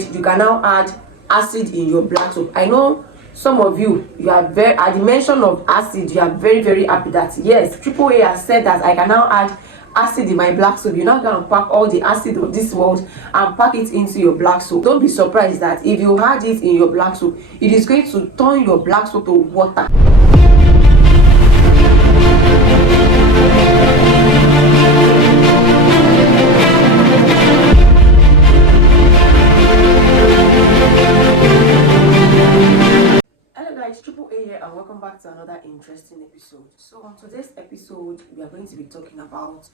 said, you can now add acid in your black soap. I know some of you are very, at the mention of acid, you are very, very happy that yes, AAA has said that I can now add acid in my black soap. You're not going to pack all the acid of this world and pack it into your black soap. Don't be surprised that if you add it in your black soap, it is going to turn your black soap to water. It's AAA here and welcome back to another interesting episode. So on today's episode, we are going to be talking about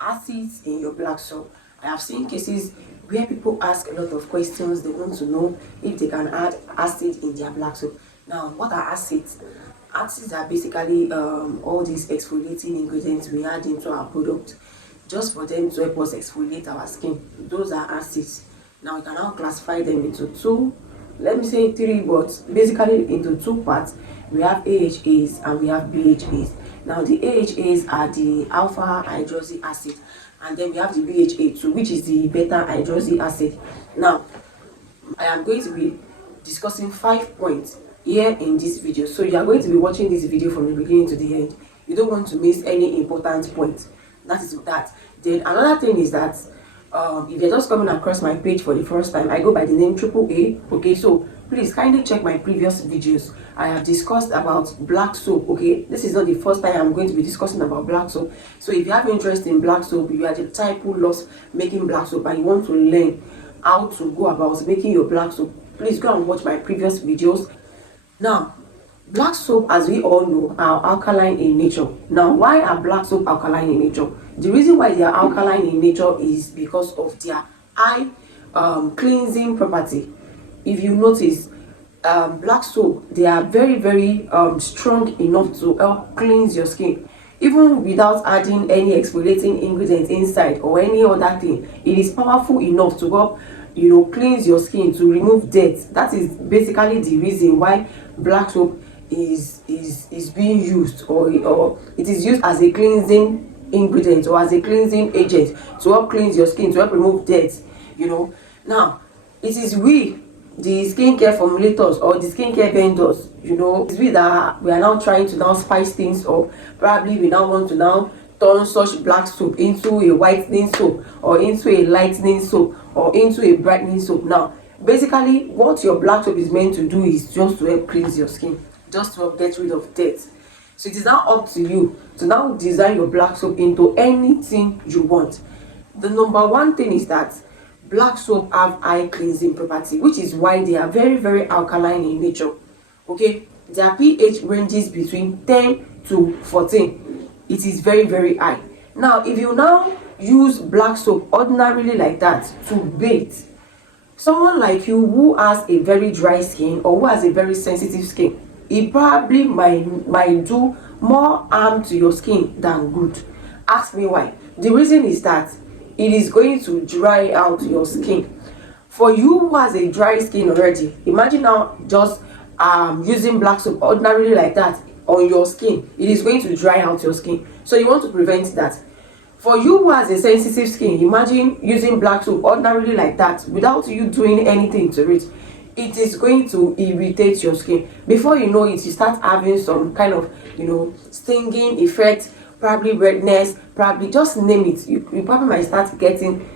acids in your black soap. I have seen cases where people ask a lot of questions. They want to know if they can add acid in their black soap. Now, what are acids? Acids are basically all these exfoliating ingredients we add into our product just for them to help us exfoliate our skin. Those are acids. Now, we can now classify them into two, let me say three, but basically into two parts. We have AHAs and we have BHAs. Now the AHAs are the alpha hydroxy acid, and then we have the BHA2, which is the beta hydroxy acid. Now I am going to be discussing 5 points here in this video, so you are going to be watching this video from the beginning to the end. You don't want to miss any important point. That is that. Then another thing is that if you're just coming across my page for the first time, I go by the name AAA. Okay, so please kindly check my previous videos. I have discussed about black soap. Okay, this is not the first time I'm going to be discussing about black soap. So if you have interest in black soap, you are the type who loves making black soap and you want to learn how to go about making your black soap, please go and watch my previous videos. Now, black soap, as we all know, are alkaline in nature. Now, why are black soap alkaline in nature? The reason why they are alkaline in nature is because of their high cleansing property. If you notice, black soap, they are very, very strong enough to help cleanse your skin. Even without adding any exfoliating ingredients inside or any other thing, it is powerful enough to help, cleanse your skin, to remove dirt. That is basically the reason why black soap is being used, or it is used as a cleansing ingredient or as a cleansing agent to help cleanse your skin, to help remove dirt. Now it is we, the skincare formulators or the skincare vendors, it's we that we are now trying to now spice things up. Probably we now want to now turn such black soap into a whitening soap, or into a lightening soap, or into a brightening soap. Now basically what your black soap is meant to do is just to help cleanse your skin, just to help get rid of dirt. So it is now up to you to now design your black soap into anything you want. The number one thing is that black soap have high cleansing property, which is why they are very, very alkaline in nature. Okay, their pH ranges between 10 to 14. It is very, very high. Now, if you now use black soap ordinarily like that to bathe, someone like you who has a very dry skin or who has a very sensitive skin, it probably might do more harm to your skin than good. Ask me why. The reason is that it is going to dry out your skin. For you who has a dry skin already, imagine now just using black soap ordinarily like that on your skin. It is going to dry out your skin, so you want to prevent that. For you who has a sensitive skin, imagine using black soap ordinarily like that without you doing anything to it. It is going to irritate your skin. Before you know it, you start having some kind of stinging effect, probably redness, probably just name it. You probably might start getting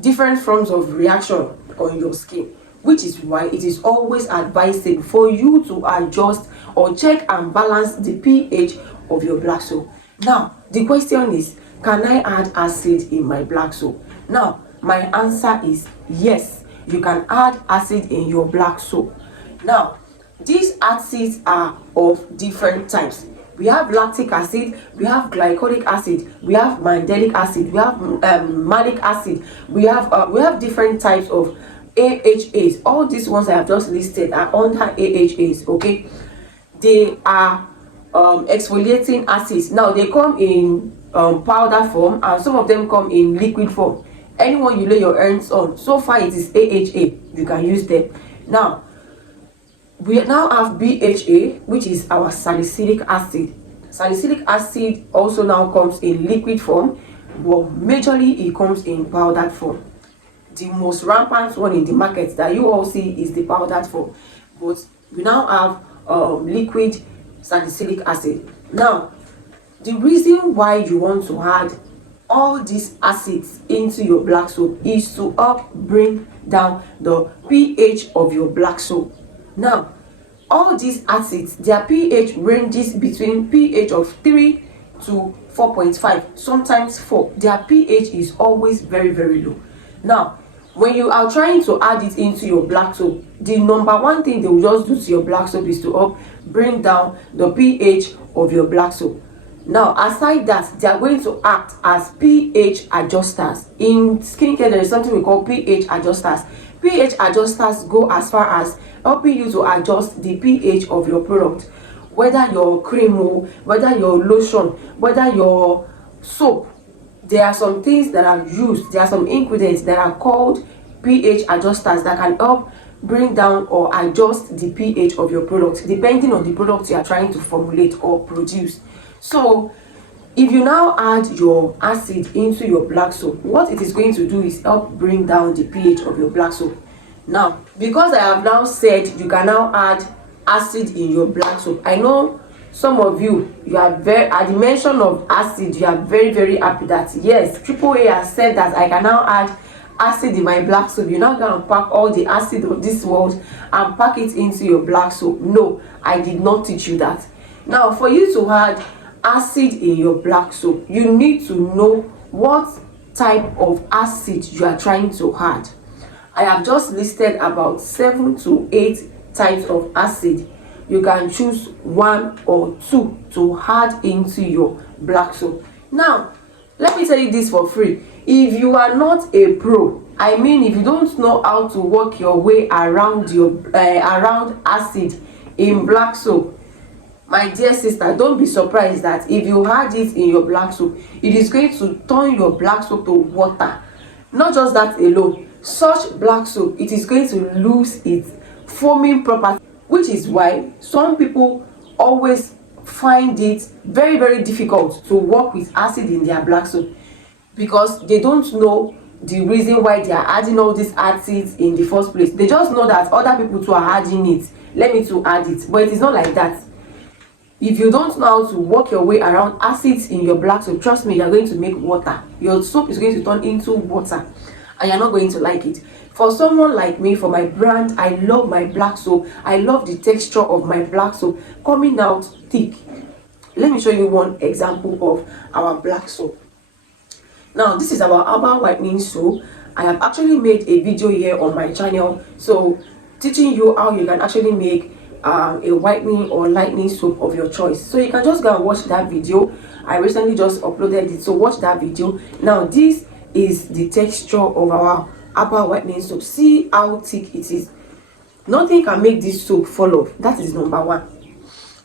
different forms of reaction on your skin, which is why it is always advisable for you to adjust or check and balance the pH of your black soap. Now the question is, can I add acid in my black soap? Now my answer is yes. You can add acid in your black soap. Now, these acids are of different types. We have lactic acid, we have glycolic acid, we have mandelic acid, we have malic acid. We have different types of AHAs. All these ones I have just listed are under AHAs. Okay, they are exfoliating acids. Now they come in powder form, and some of them come in liquid form. Anyone you lay your hands on, so far it is AHA, you can use them. Now we now have BHA, which is our salicylic acid. Salicylic acid also now comes in liquid form, but majorly it comes in powdered form. the most rampant one in the market that you all see is the powdered form, but we now have liquid salicylic acid. Now, the reason why you want to add all these acids into your black soap is to help bring down the pH of your black soap. Now, all these acids, their pH ranges between pH of 3 to 4.5, sometimes 4. Their pH is always very, very low. Now, when you are trying to add it into your black soap, the number one thing they will just do to your black soap is to help bring down the pH of your black soap. Now, aside that, they are going to act as pH adjusters. In skincare, there is something we call pH adjusters. pH adjusters go as far as helping you to adjust the pH of your product, whether your cream, whether your lotion, whether your soap. There are some things that are used, there are some ingredients that are called pH adjusters that can help bring down or adjust the pH of your product depending on the product you are trying to formulate or produce. So if you now add your acid into your black soap, what it is going to do is help bring down the pH of your black soap. Now, because I have now said you can now add acid in your black soap, I know some of you are very, at the mention of acid, you are very, very happy that yes, AAA has said that I can now add acid in my black soap. You're not going to pack all the acid of this world and pack it into your black soap. No, I did not teach you that. Now, for you to add acid in your black soap, you need to know what type of acid you are trying to add. I have just listed about 7 to 8 types of acid. You can choose 1 or 2 to add into your black soap. Now, let me tell you this for free. If you are not a pro, I mean if you don't know how to work your way around your around acid in black soap, my dear sister, don't be surprised that if you add it in your black soap, it is going to turn your black soap to water. Not just that alone, such black soap, it is going to lose its foaming property, which is why some people always find it very, very difficult to work with acid in their black soap because they don't know the reason why they are adding all these acids in the first place. They just know that other people too are adding it, let me too add it, but it is not like that. If you don't know how to work your way around acids in your black soap, trust me, you're going to make water. Your soap is going to turn into water and you're not going to like it. For someone like me, for my brand, I love my black soap. I love the texture of my black soap coming out thick. Let me show you one example of our black soap. Now, this is our herbal whitening soap. I have actually made a video here on my channel, so teaching you how you can actually make a whitening or lightening soap of your choice. So you can just go and watch that video. I recently just uploaded it, so watch that video. Now, this is the texture of our herbal whitening soap. See how thick it is. Nothing can make this soap fall off. That is number one.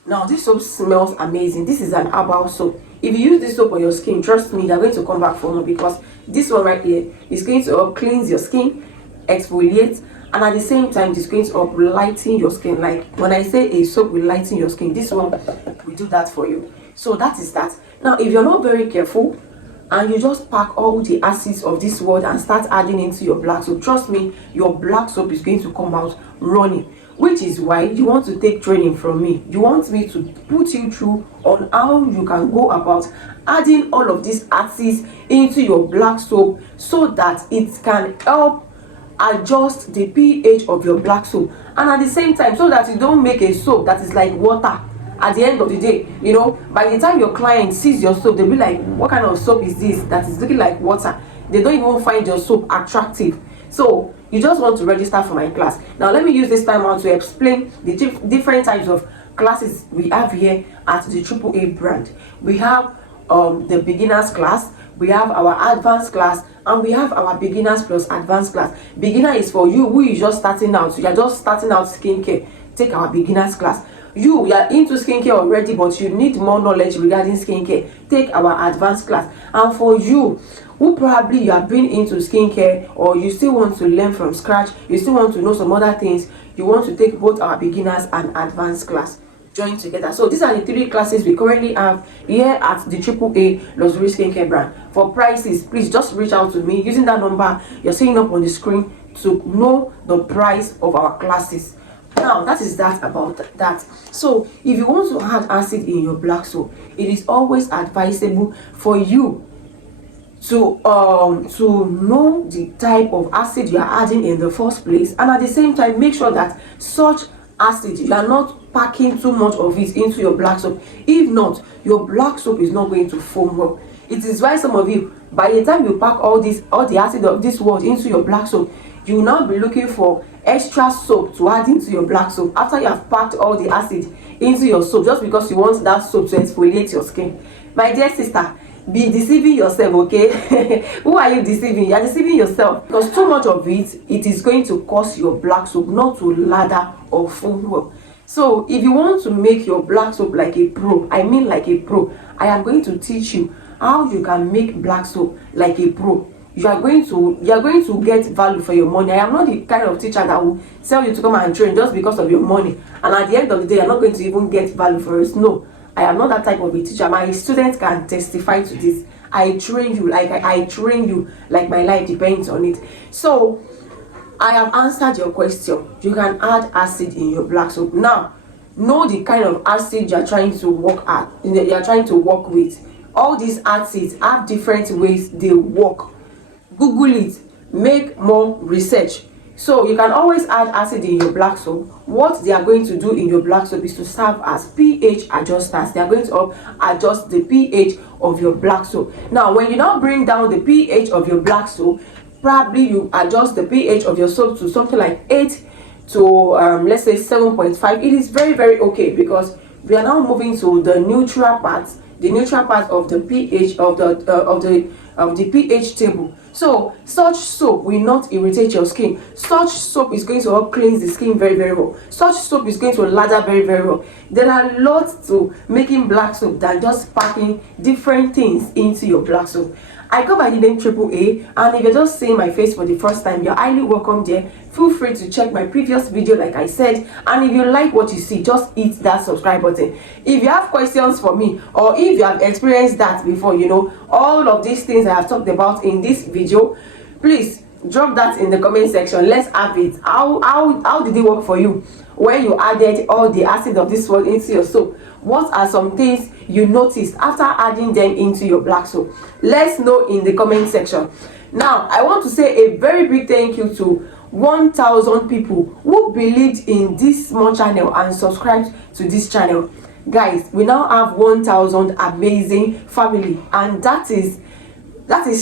Now, this soap smells amazing. This is an herbal soap. If you use this soap on your skin, trust me, you're going to come back for more, because this one right here is going to help cleanse your skin, exfoliate, and at the same time it's going to help lighten your skin. Like when I say a soap will lighten your skin, this one will do that for you. So that is that. Now, if you're not very careful and you just pack all the acids of this world and start adding into your black soap, trust me, your black soap is going to come out running. Which is why you want to take training from me. You want me to put you through on how you can go about adding all of these acids into your black soap so that it can help adjust the pH of your black soap, and at the same time so that you don't make a soap that is like water at the end of the day. You know, by the time your client sees your soap, they'll be like, what kind of soap is this that is looking like water? They don't even find your soap attractive. So you just want to register for my class. Now, let me use this time out to explain the different types of classes we have here at the AAA brand. We have the beginners class, we have our advanced class, and we have our beginners plus advanced class. Beginner is for you who is just starting out. So you're just starting out skincare, take our beginners class. You are into skincare already, but you need more knowledge regarding skincare, take our advanced class. And for you who probably you have been into skincare, or you still want to learn from scratch, you still want to know some other things, you want to take both our beginners and advanced class, join together. So these are the 3 classes we currently have here at the AAA luxury skincare brand. For prices, please just reach out to me using that number you're seeing up on the screen to know the price of our classes. Now that is that about that. So if you want to add acid in your black soap, it is always advisable for you to know the type of acid you are adding in the first place, and at the same time make sure that such acid, you are not packing too much of it into your black soap. If not, your black soap is not going to foam well. It is why some of you, by the time you pack all the acid of this world into your black soap, you will now be looking for extra soap to add into your black soap after you have packed all the acid into your soap, just because you want that soap to exfoliate your skin. My dear sister, be deceiving yourself, okay? Who are you deceiving? You are deceiving yourself, because too much of it is going to cause your black soap not to lather or foam well. So if you want to make your black soap like a pro, I mean like a pro, I am going to teach you how you can make black soap like a pro. You are going to get value for your money. I am not the kind of teacher that will tell you to come and train just because of your money, and at the end of the day you're not going to even get value for it. No, I am not that type of a teacher. My students can testify to this. I train you like I train you like my life depends on it. So I have answered your question. You can add acid in your black soap. Now know the kind of acid you're trying to work with. All these acids have different ways they work. Google it, make more research. So you can always add acid in your black soap. What they are going to do in your black soap is to serve as pH adjusters. They are going to adjust the pH of your black soap. Now when you now bring down the pH of your black soap, probably you adjust the pH of your soap to something like 8 to let's say 7.5. It is very, very okay, because we are now moving to the neutral part, of the pH of the pH table. So such soap will not irritate your skin. Such soap is going to help cleanse the skin very, very well. Such soap is going to lather very, very well. There are lots to making black soap than just packing different things into your black soap. I go by the name AAA, and if you're just seeing my face for the first time, you're highly welcome there. Feel free to check my previous video like I said, and if you like what you see, just hit that subscribe button. If you have questions for me, or if you have experienced that before, you know, all of these things I have talked about in this video, please drop that in the comment section. Let's have it. How did it work for you when you added all the acid of this world into your soap? What are some things you noticed after adding them into your black soap? Let's know in the comment section. Now I want to say a very big thank you to 1,000 people who believed in this small channel and subscribed to this channel. Guys, we now have 1,000 amazing family, and that is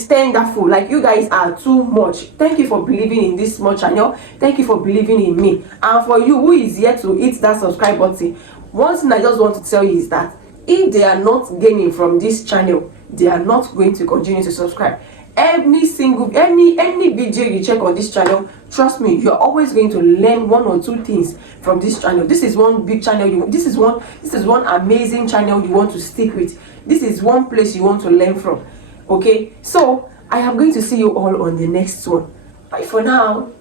wonderful. Like, you guys are too much. Thank you for believing in this small channel. Thank you for believing in me. And for you who is yet to hit that subscribe button, one thing I just want to tell you is that if they are not gaining from this channel, they are not going to continue to subscribe. Any video you check on this channel, trust me, you're always going to learn 1 or 2 things from this channel. This is one big channel. This is one amazing channel you want to stick with. This is one place you want to learn from. Okay, so I am going to see you all on the next one. Bye for now.